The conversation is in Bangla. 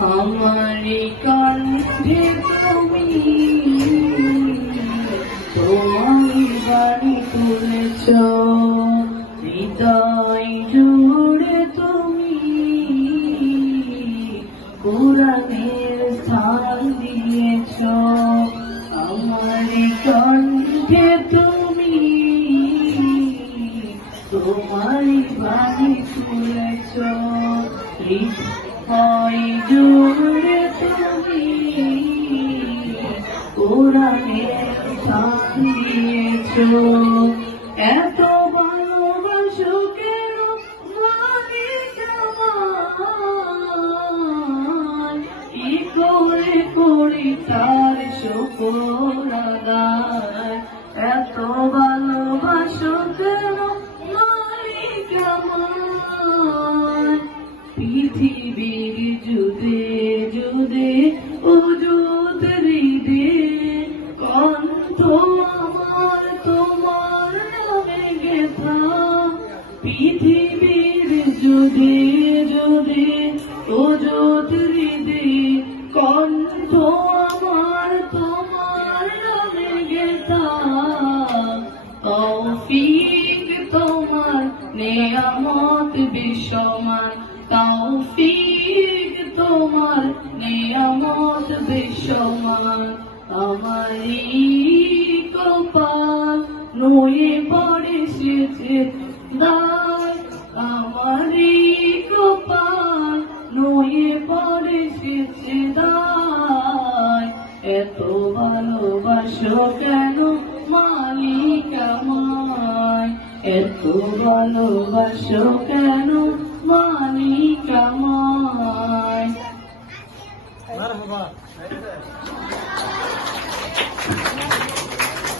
আমারি কণ্ঠে তুমি তোমারি বাণী তুলেছ, হৃদয় জুড়ে তুমি কোরআনের স্থান দিয়েছ। আমারি কণ্ঠে তুমি তোমারি বাণী তুলেছ, হৃদয় জুড়ে তুমি কোরআনের স্থান দিয়েছ। এত ভালোবাসো কেন মালিক আমার, কি করে করি তার শুকর আদায়। এত ভালোবাসো কেন মালিক আমার, পৃথিবীর যুদে যুদে উজুদ হৃদে কণ্ঠ আমার তোমার নামে গেথা। পৃথিবীর যুদে যুদে উজুদ হৃদে কণ্ঠ আমার তোমার নামে গেথা। তৌফিক তোমার নেয়ামত বিশ্বমান, তৌফিক তোমার নেয়ামত বিশ্বমান। আমারি কপাল নুয়ে পড়ে সেচে দায়, আমারি কপাল নুয়ে পড়ে সেচে দায়। এত ভালোবাসো কেন মালিক আমায়, এত ভালোবাসো কেন মালিক আমায়।